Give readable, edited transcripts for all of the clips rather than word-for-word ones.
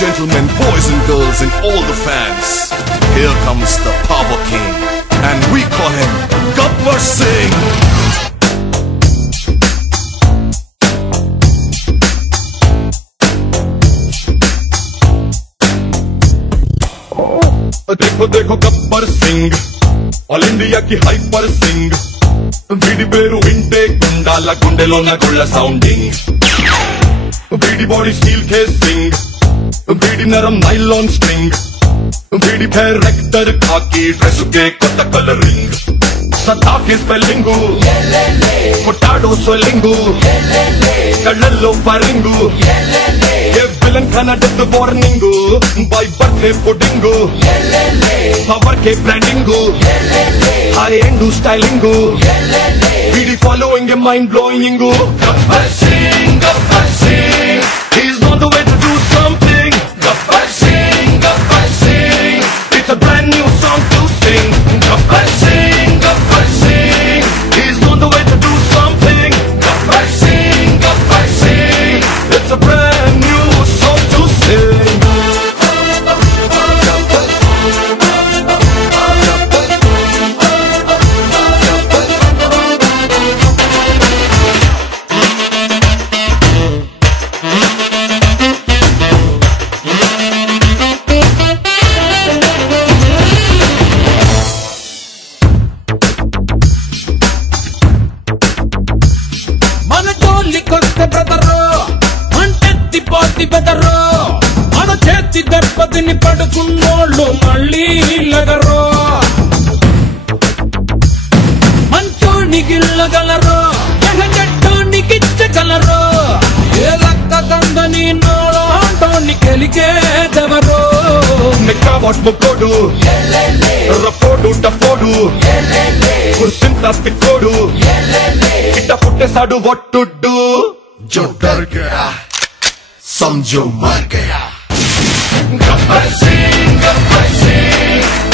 gentlemen, boys and girls, and all the fans, here comes the Power King, and we call him Gabbar Singh. देखो देखो Gabbar Singh, all India की hyper Singh, వీడి పేరు వింటే గుండాల గుండెలోన గుళ్ళ sounding, వీడి బాడీ స్టీల్ కేసింగ్, వీడి నరం నైలాన్ స్ట్రింగ్, వీడి డైరెక్టర్ కాకి డ్రెస్ కే కొత్త కలరింగ్, సదా కే స్పెల్లింగ్ కొట్టాడో స్వెల్లింగ్, కళ్ళల్లో ఫరింగ్, ఏ విలన్ కన్నా death warning, by birthday pudding, power k branding, high end styling, really following a mind blowing. Gabbar Singh, he's on the way to do something. Gabbar Singh, it's a brand new song to sing. Gabbar Singh, he's on the way to do something. Gabbar Singh, it's a brand new song to sing. మన చేతి దెబ్బతిని పడుకున్నోళ్ళు మళ్ళీ లగరో, మంచోని గిల్లగలరో, ఎహగట్టోనికి ఇచ్చగలరో, ఏ లక్క కందని నోడో ఆటోని గెలికేదెవరో. నెక్కావాట్ ముక్కోడు రఫోడు టఫోడు కుర్సింత పిక్కోడు, ఇట్ట పుట్టేసాడు వట్టుడ్డు, जो डर गया समझो मर गया. Gabbar Singh,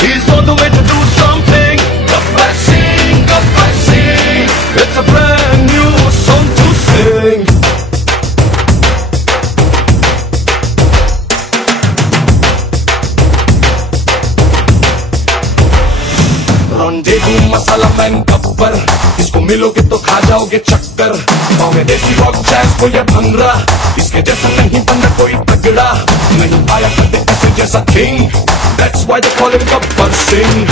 he's on the way to do something. Gabbar Singh, it's a brand new song to sing. Rendezvous masala man Gabbar, इसको मिलोगे तो खा जाओगे चक्कर, पाँव में देसी रॉक जैज को ये भंगरा, इसके जैसा नहीं बंदा कोई तगड़ा, नहीं आया कभी ऐसे जैसा king, that's why they call him Gabbar Singh.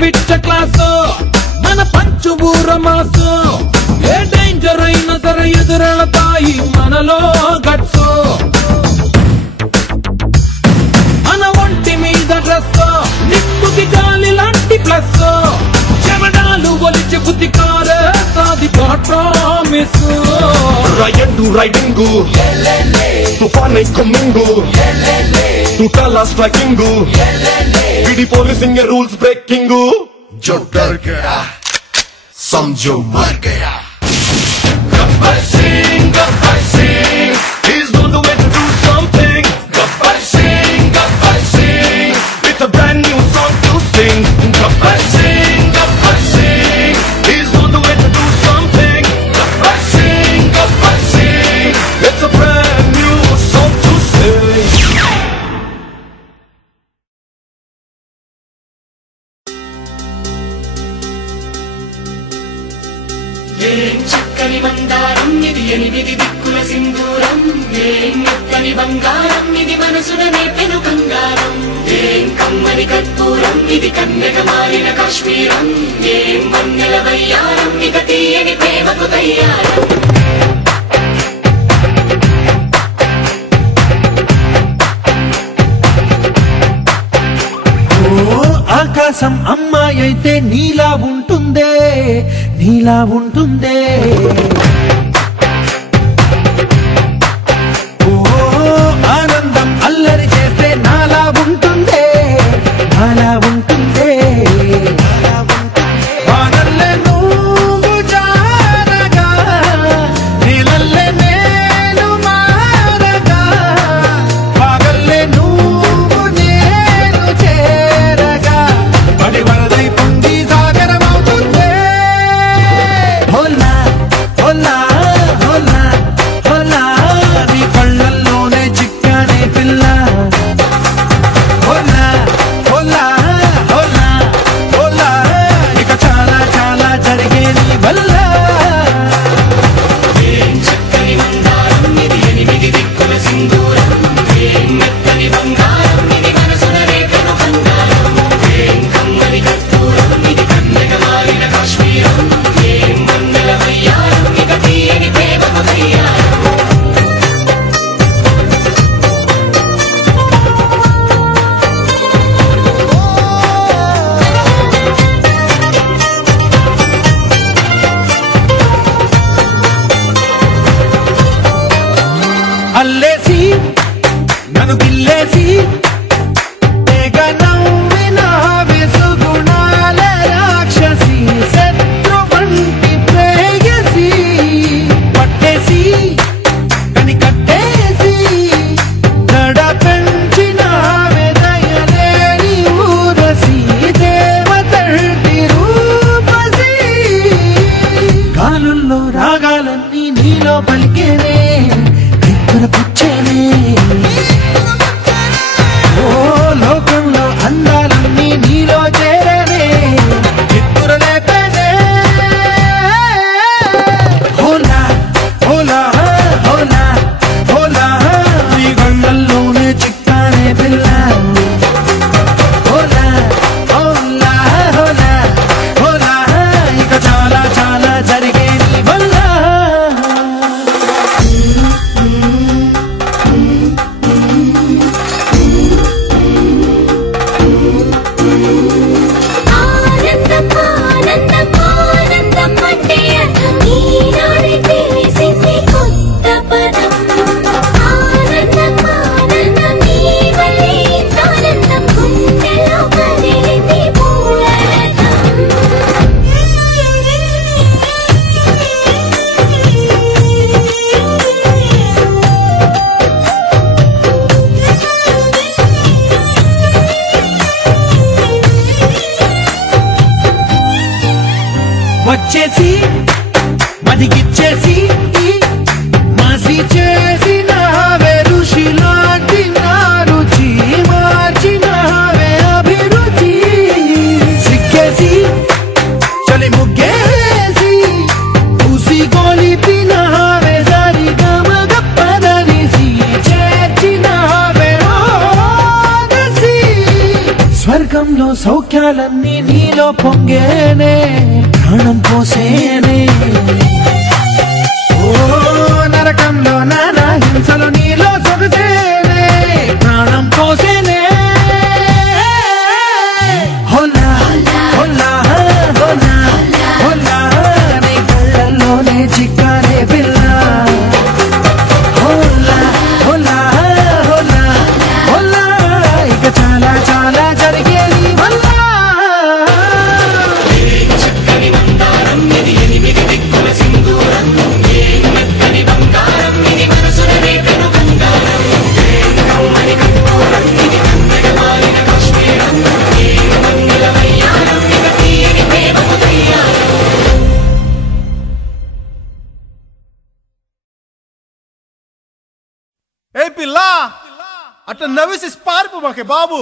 పిచ్చ క్లాసు మన పంచుబూర మాసు, ఏ డేంజర్ అయినా సరే ఎదురెళతాయి మనలో గట్సు, మన ఒంటి మీద డ్రెస్ నిప్పుకి గాలి లాంటి ప్లస్, చెమడాలు ఒలిచి బుద్ధి కారే సాది ప్రామిస్. రాయడ్డు రైడింగు తుఫాన్ కమ్మింగు टूटाला स्ट्राइकिंग, बीडी पोलिसिंग रूल्स ब्रेकिंग, जो डर गया समझो मर गया. Gabbar Singh, he's on the way to do something. Gabbar Singh, it's a brand new song to sing. Gabbar Singh, he's on the way to do something. Gabbar Singh, it's a brand new song to sing. చక్కని మందారం ఇది ఎనిమిది దిక్కుల సింధూరం, ఏం మెత్తని బంగారం ఇది మనసున నేపెను బంగారం, ఏం కమ్మని కర్పూరం ఇది కన్నెగ మారిన కాశ్మీరం, ఏం వన్నెల వయ్యారం ఇక తీయని ప్రేమకు తయ్యారం. ఆకాశం అమ్మాయి అయితే నీలా ఉంటుందే, నీలా ఉంటుందే, ఓ ఆనందం అల్లరి చేస్తే నాలా ఉంటుందే, నాలా ఉంటుందే, వానల్లే నువ్వు జారగా చేసి నన్ను గిల్లేసి తెగ నవ్విన వెసుగుణాల రాక్షసి శత్రు వంటి ప్రేయసి పట్టేసి కని కట్టేసి దడ పెంచిన వెదయలేని ఊరసి దేవతల్లి రూపసి గాలుల్లో రాగాలన్నీ నీలో పలికేనే పుచ్చేనే ఓ లోకంలో అందాలన్నీ నీలో చేరనే చిత్తురలేపనే హోలా హోలా హోలా హోలా నీ గండల్లోనే చిక్కానే పిల్ల హోలా హోలా హోలా హోలా ఇక చాలా చాలా జరిగే నీ వల్ల వచ్చేసి మదిగిచ్చేసి మాసి చేసిన ఋషిలాంటి నా రుచి మార్చిన అభిరుచి సిగ్గేసి చలి ముగ్గేసి పూసి గోలిపిన దారి గమగప్పదనిసి చేర్చిన స్వర్గంలో సౌఖ్యాలన్నీ నీలో పొంగేనే ప్రాణం పోసేనే ఓ నరకంలో నానా హింసలు నీలో సొగసేనే ప్రాణం పోసేనే హోలా హోలా హోలా హోలా నీ కళ్ళల్లోనే చిక్కానే పిల్ల హోలా హోలా హోలా హోలా ఇక చాలా చాలా జరిగేది వల్ల ఏ పిల్ల అట్లా నవ్వేసి పారిపోమాకే బాబు.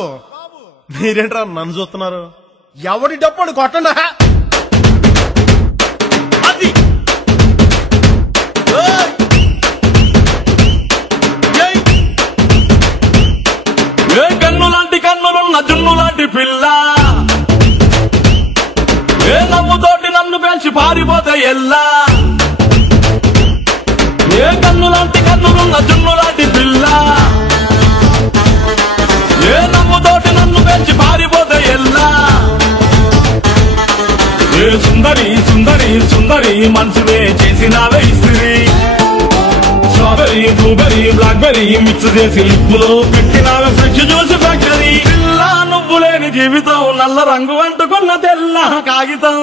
మీరేంట్రా నన్ను చూస్తున్నారు? ఎవడి డప్పుడు కొట్టండా అది ఏ కన్ను లాంటి కన్నులున్న జున్ను లాంటి పిల్ల ఏ నవ్వుతోటి నన్ను పేల్చి పారిపోతే ఎల్లా ఏ కన్ను లాంటి కన్నులున్న జున్ను లాంటి పిల్ల ఏ నవ్వుతోటి నన్ను పేల్చి పారిపోతే ఎల్లా ఏ సుందరి సుందరి సుందరి మనసువే చేసినావే ఇస్త్రీ స్ట్రాబెరీ బ్లూబెరీ బ్లాక్బెరీ మిక్స్ చేసి లిప్పులో పెట్టినావే ఫ్రెష్ జ్యూస్ ఫ్యాక్టరీ పిల్ల నువ్వు లేని జీవితం నల్ల రంగు అంటుకున్న తెల్ల కాగితం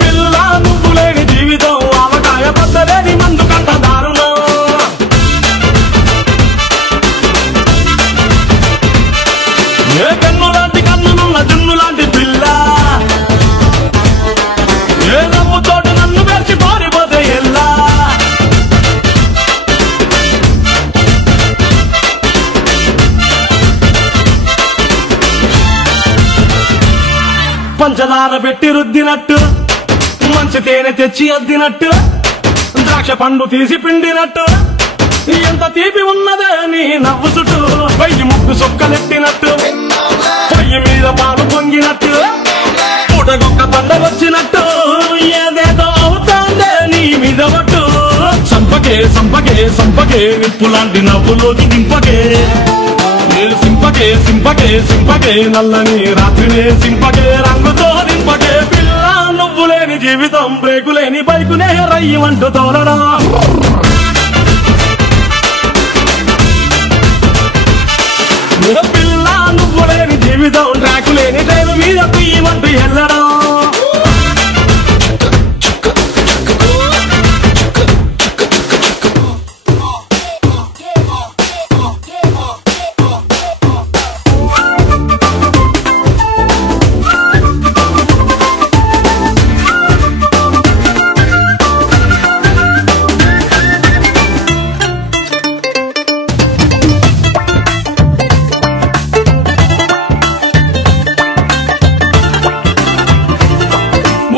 పిల్ల నువ్వు లేని జీవితం ఆవకాయ పద్దలేని మందు కంట దారుణం ఏ కన్ను లాంటి కన్నులున్న జున్ను లాంటి పిల్ల ఏ నవ్వుతోటి నన్ను పేర్చి పారిపోతే ఎల్లా పంచదార పెట్టి రుద్దినట్టు మంచి తేనె తెచ్చి అద్దినట్టు ద్రాక్ష పండు తీసి పిండినట్టు ఎంత తీపి ఉన్నదే నీ నవ్వు చుట్టూ వెయ్యి ముగ్గు సొక్కలెట్టినట్టు పొయ్యి మీద పాలు పొంగినట్టు పూటకొక్క పండగ వచ్చినట్టు ఏదేదో అవుతాందే నీ మీద పట్టు సంపకే సంపకే సంపకే నిప్పు లాంటి నవ్వులోకి దింపకే సింపకే సింపకే సింపకే నల్లని రాత్రినే సింపకే రంగుతో దింపకే పిల్ల నువ్వు లేని జీవితం బ్రేకు లేని బైకునే రయ్యమంటూ తోలడా పిల్ల నువ్వు లేని జీవితం ట్రాకు లేని డ్రైవ్ మీద తీయమంటూ వెళ్ళడం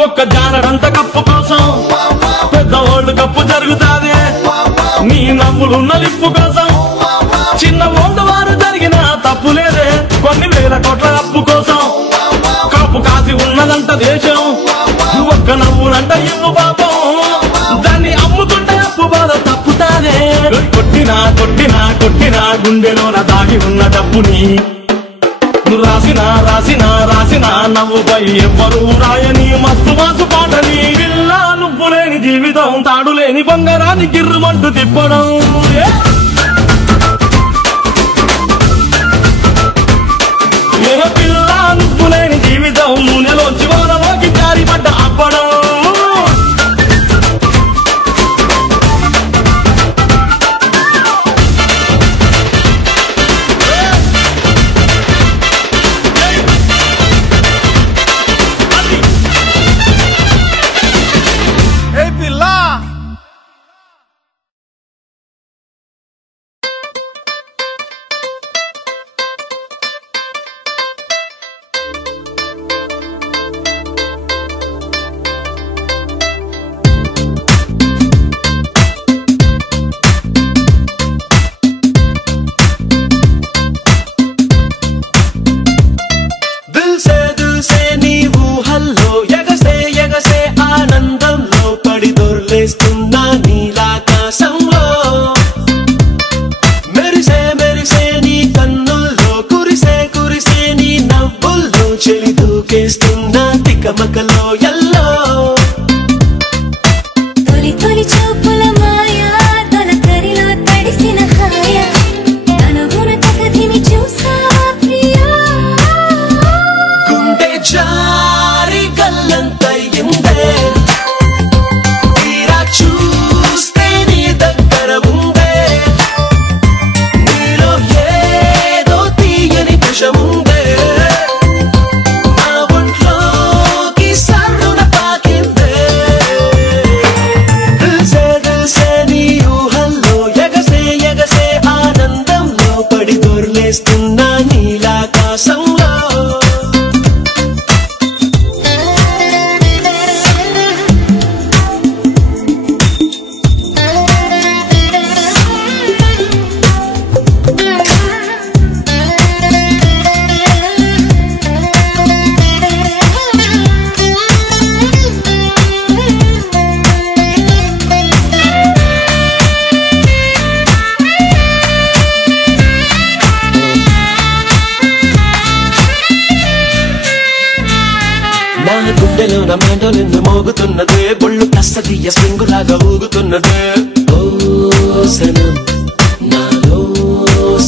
ఒక్క జానడంత కప్పు కోసం పెద్ద ఓల్డ్ కప్పు జరుగుతాది నీ నవ్వులున్న లిప్పు కోసం చిన్న ఓల్డ్ వారు జరిగిన తప్పు లేదే కొన్ని వేల కోట్ల అప్పు కోసం కాపు కాసి ఉన్నదంట దేశం ఒక్క నవ్వులంట ఇవ్వు పాపం దాన్ని అమ్ముతుంటే అప్పు బాధ తప్పుతాదే కొట్టినా కొట్టినా కొట్టినా గుండెలోన దాగి ఉన్న డబ్బుని రాసిన రాసిన రాసిన నవ్వుపై ఎవ్వరూ రాయని మస్తు మాసు పాటని పిల్ల నువ్వు లేని జీవితం తాడు లేని బంగారాన్ని గిర్రుమంటూ తిప్పడం పిల్ల నువ్వు లేని జీవితం నూనెలోంచి వానలోకి జారిపడ్డ అప్పడం కమకలో ఎల్లో తొలి తొలి చూపుల మాయా తొలకరిలో తడిసిన హాయ కనుగుణ తకదిమి చూసావా ప్రియా గుండె జారి గల్లంతయిందే తీరా చూస్తే నీ దగ్గర ఉందే నీలో ఏదో తీయని విషముందే నీలాకాశంలో గుండెలో నా మెండోలిన్ను మోగుతున్నదే బొళ్ళు కస్తదీయ స్వింగులాగా ఊగుతున్నదే ఓ సనం నాలో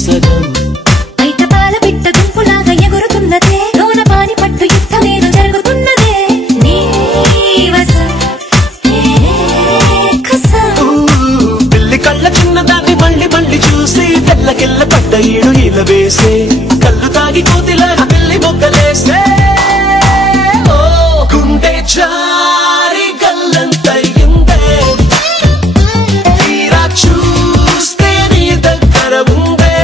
సనం బయట పాల పిట్ట గుంపులాగా ఎగురుతున్నదే లోన పాని పట్టు యుద్ధమేదో జరుగుతున్నదే నీ వసం పిల్లి కళ్ళ చిన్నదాన్ని మళ్ళీ మళ్ళీ చూసి తెల్లకెళ్ళ పడ్డ ఈడు ఇలా వేసే కళ్ళు తాగి కోతిలాగా పిల్లి మొగ్గలేసే గుండె జారి గల్లంతయిందే తీరా చూస్తే నీ దగ్గర ఉందే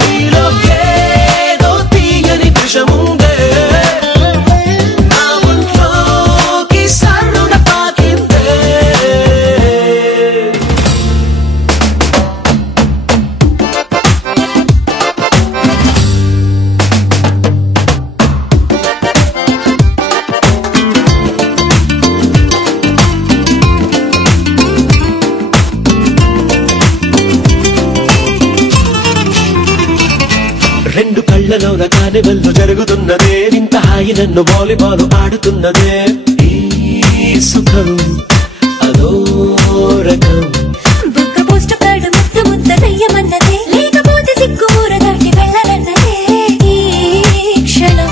నీలో ఏదో తీయని విషముందే నా ఒంట్లోకి సర్రున పాకిందే రెండు కళ్ళలోన కానివల్లు జరుగుతున్నదే ఇంత హాయి నన్ను వాలీబాల్ ఆడుతున్నదే సుఖం అదో రకం. బుక్క పోస్ట్ కార్డు ముద్దు ముద్ద వెయ్యమన్నదే, లేకపోతే సిగ్గు ఊర దాటి వెళ్ళాలన్నదే. ఈ క్షణం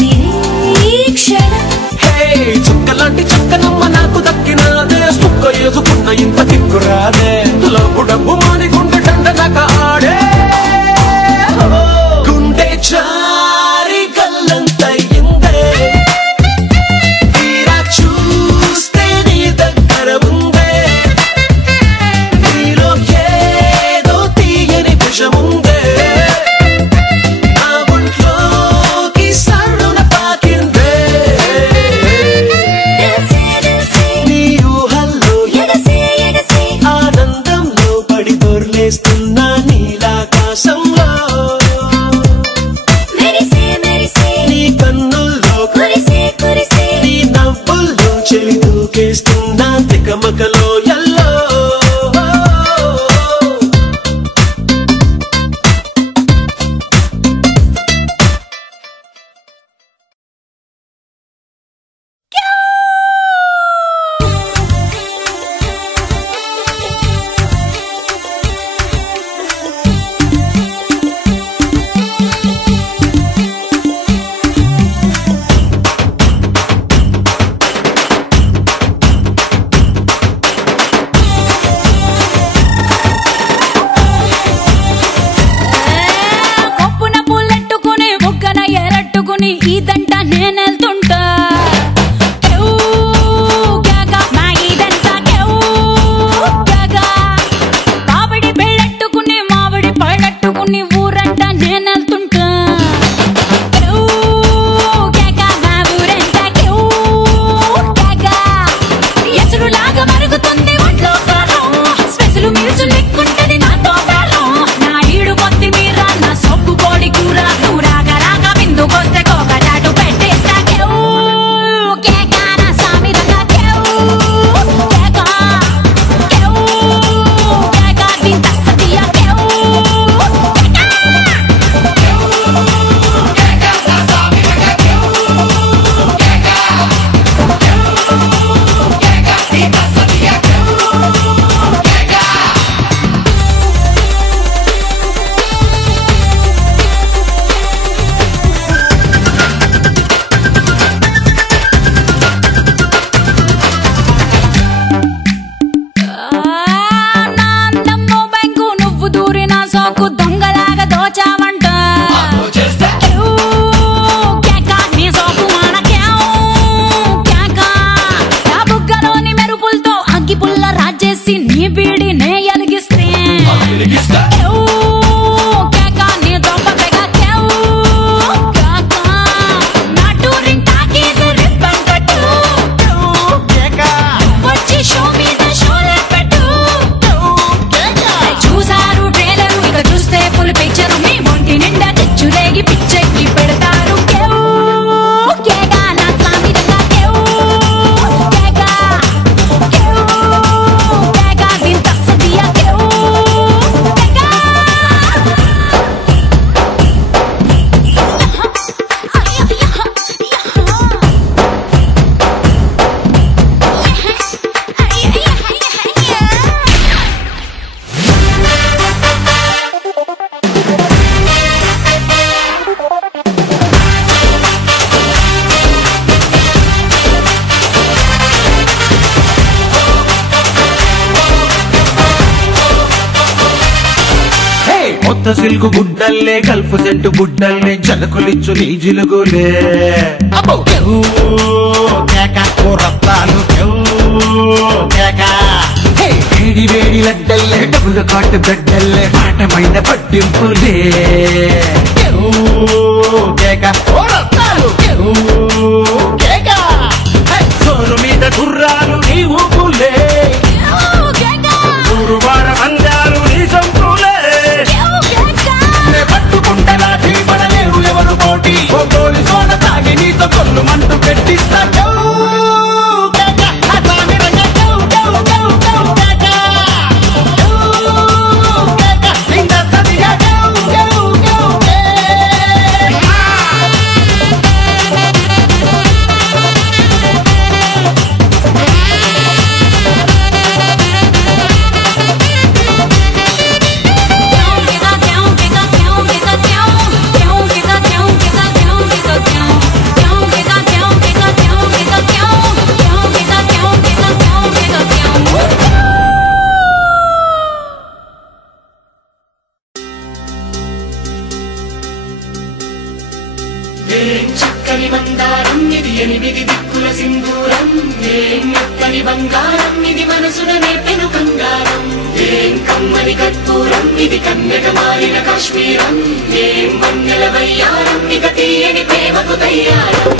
నిరీక్షణం. హే చుక్కలాంటి చక్కనమ్మ నాకు దక్కినాదే, సుక్క వేసుకున్న ఇంత దిక్కురాదే. లబ్బు డబ్బు మాని గుండె దండనక ఆడే, గుండె చారి గల్లంతయిందే. తీరా చూస్తే నీ దగ్గర ఉందే, నీలో ఏదో తీయని విషముందే. నా ఒంట్లోకి సర్రున పాకిందే, నీ ఊహల్లో ఆనందంలో పడి దొర్లేస్తున్నా నీలాకాశంలో. నీ కన్నుల్లో నీ నవ్వుల్లో చెలి దూకేస్తున్నా తికమకలో ఎల్లో. కొప్పున పూలెట్టుకుని బుగ్గన ఎరట్టుకుని ఇదంట నేనెళ్తుంటా. కేవ్ కేక మా ఇదంతా కేవ్ కేక. మామిడి పెళ్ళట్టుకుని మామిడి పళ్ళట్టుకుని ఊరంట నేనెళ్తుంటా. కేవ్ కేక మా ఊరంతా కేవ్ కేక. ఎసురులాగా మరుగుతుంది ఒంట్లో కాలం, స్పెషల్ మీల్స్ లెక్కుంటది నాతో కాలం. నా ఈడు కొత్తిమీర నా సొప్పు కోడి కూర, కూరాగా రాగా బిందుకొస్తే కోకటాటు పెట్టేస్తా. కేవ్ కేక నా సామిరంగా కేవ్ కేక. కేవ్ కేక దీంత సతియ కేవ్ కేక. నా అందమ్మో బ్యాంకు నువ్వు దూరిన సోకు దొంగలాగా దోచావంట. కేవ్ కేక నీ సోకు మాన కేవ్ కేక. నా బుగ్గలోని మెరుపులతో అగ్గి పుల్ల రాజేసి నీ బీడి నే ఎలిగిస్తే. కేవ్ కేక నీ దొంగ పెగ కేవ్ కేక. నా టూరింగ్ టాకీస్ రిబ్బన్ కట్టు కేవ్ కేక. వచ్చి షో మీద షోలే పెట్టు కేక. చూసారు ట్రైలరు, ఇక చూస్తే ఫుల్ పిక్చరు. మీ ఒంటి నిండా తెచ్చులేగి పిచ్చెక్కి పెడతారు. కేవ్ కేక నా సామిరంగా కేవ్ కేక. కేవ్ కేక దీంత సతియ కేవ్ కేక. హే కొత్త సిల్కు గుడ్డల్లే గల్ఫ్ సెంటు గుడ్డల్లే జలకులిచ్చు నీ జిలుగులే. అబ్బో కేవ్ కేక ఓ రత్తాలు కేవ్ కేక. హే వేడి వేడి లడ్డల్లే డబుల్ కాట్ బ్రెడ్డల్లే పాఠమైన పట్టింపులే. కేవ్ కేక ఓ రత్తాలు కేవ్ కేక. హే సోరు మీద గుర్రాలు నీ ఊపులే, ఊరువార పందాలు నీ సంపులే. నే పట్టుకుంటలా పడలేరు ఎవరు పోటీ, ఓ గోలి సోన తాగి నీతో కొల్లు మంటూ పెట్టిస్తా. మెత్తని బంగారం ఇది మనసున నేపెను కంగారం ఏం కమ్మని కర్పూరం ఇది కన్నెగ మారిన కాశ్మీరం ఏం వన్నెల వయ్యారం ఇక తీయని ప్రేమకు తయ్యారం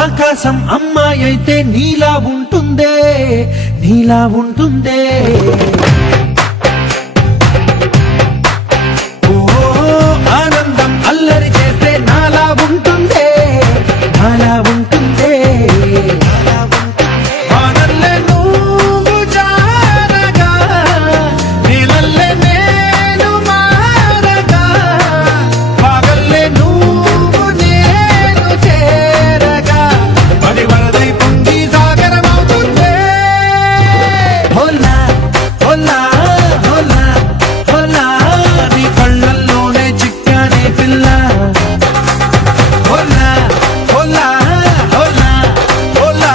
ఆకాశం అమ్మాయి అయితే నీలా ఉంటుందే నీలా ఉంటుందే ఓ ఆనందం అల్లరి చేస్తే నాలా ఉంటుందే నాలా ఉంటుందే వానల్లే నువ్వు జారగా నీలల్లే నేను మారగా పగల్లే నువ్వు నేను చేరగా పడి వరదై పొంగి సాగరమవుతుందే హోలా హోలా హోలా హోలా నీ కళ్ళల్లోనే చిక్కానే పిల్ల హోలా హోలా హోలా హోలా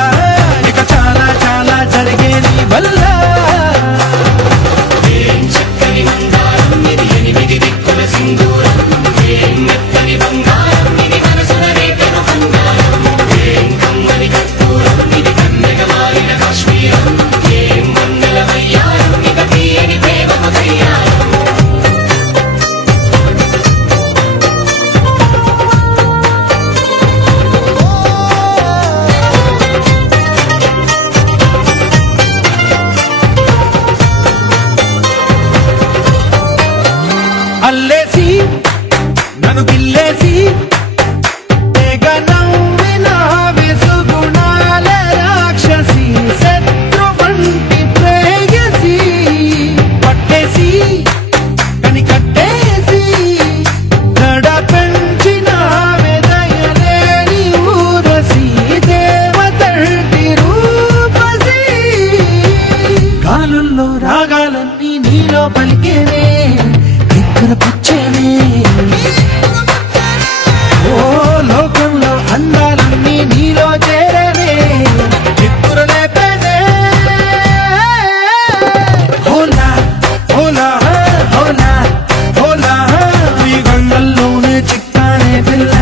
ఇక చాలా చాలా జరిగే నీ వల్ల ఏం చక్కని బంగారం ఇది ఎనిమిది దిక్కుల సింధూరం ఏం మెత్తని బంగారం ఇది మనసున రేపెను కంగారం ఏం కమ్మని కర్పూరం ఇది కన్నెగ మారిన కాశ్మీరం ఏం వన్నెల వయ్యారం ఇక తీయని ప్రేమకు తయ్యారం అల్లేసి నన్ను గిల్లేసి తెగ నవ్విన వెసుగుణాల రాక్షసి శత్రు వంటి ప్రేయసి పట్టేసి కని కట్టేసి గడ పెంచిన వెదయలేని ఊరసి దేవతంటి రూపసి గాలుల్లో రాగాలన్నీ నీలో పలికేనే పుచ్చేనే ఓ లోకంలో అందాలన్నీ నీలో చేరనే చిత్తురలేపేనే హోలా హోలా హోలా హోలా నీ గంగల్లోనే చిక్కానే పిల్ల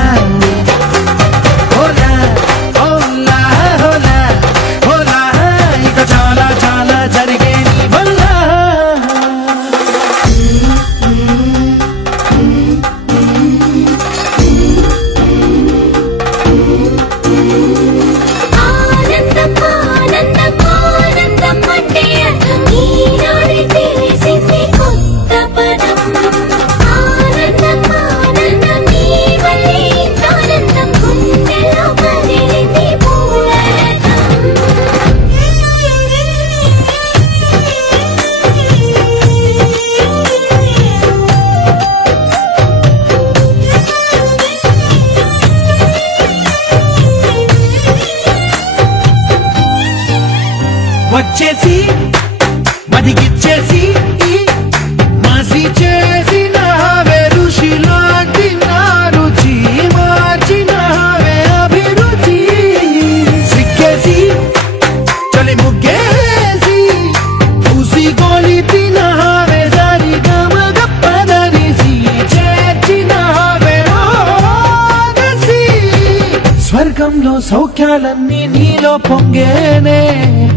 హోలా హోలా హోలా హోలా ఇక చాలా చాలా జరిగే నీ వల్ల ఆనందం ఆనందం ఆనందం అంటే అర్థం ఈనాడే తెలిసింది కొత్త పదం ఆనందం ఆనందం నీ వల్లే ఆనందం గుండెలో కదిలింది వచ్చేసి మదిగిచ్చేసి మసి చేసిన ఋషిలాంటి నా రుచి మార్చినవే అభిరుచి సిక్కేసి చలి ముగ్గేసి చూసి గొలిపినవే దారి గమగ పదరిసి చేర్చినవే ఓదసి స్వర్గంలో సౌఖ్యాలన్నీ నీలో పొంగేనే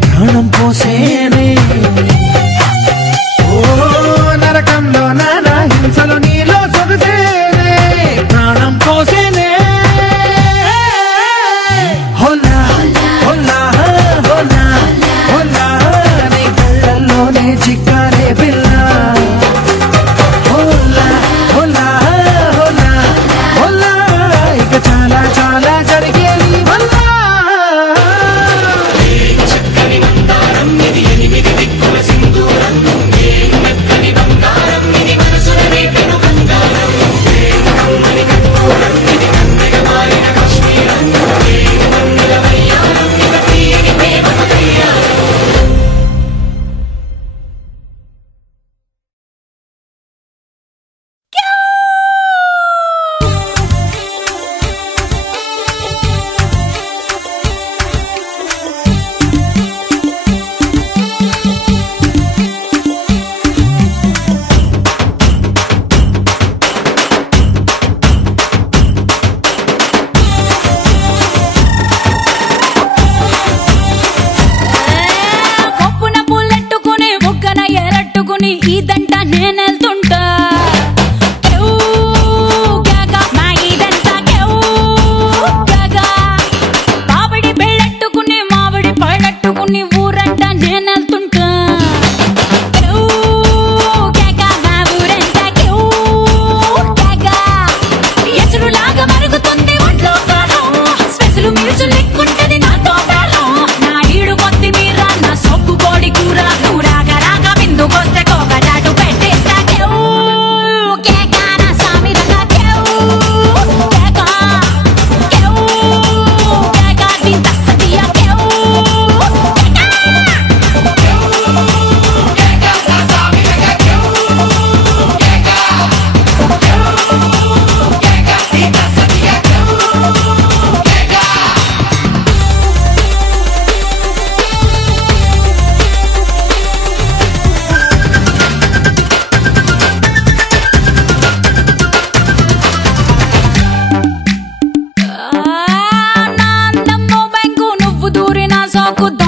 ప్రాణం పోసేనే ఓ నరకంలో నానా హింసలు నీలో సొగసేనే ప్రాణం పోసేనే హోలా హోలా హోలా హోలా నీ కళ్ళల్లోనే చిక్కారే పిల్ల హోలా హోలా హోలా హోలా ఇక చాలా చాలా జరిగే నీ వల్ల చక్కని మందారం ఇది ఎనిమిది దిక్కుల సోకు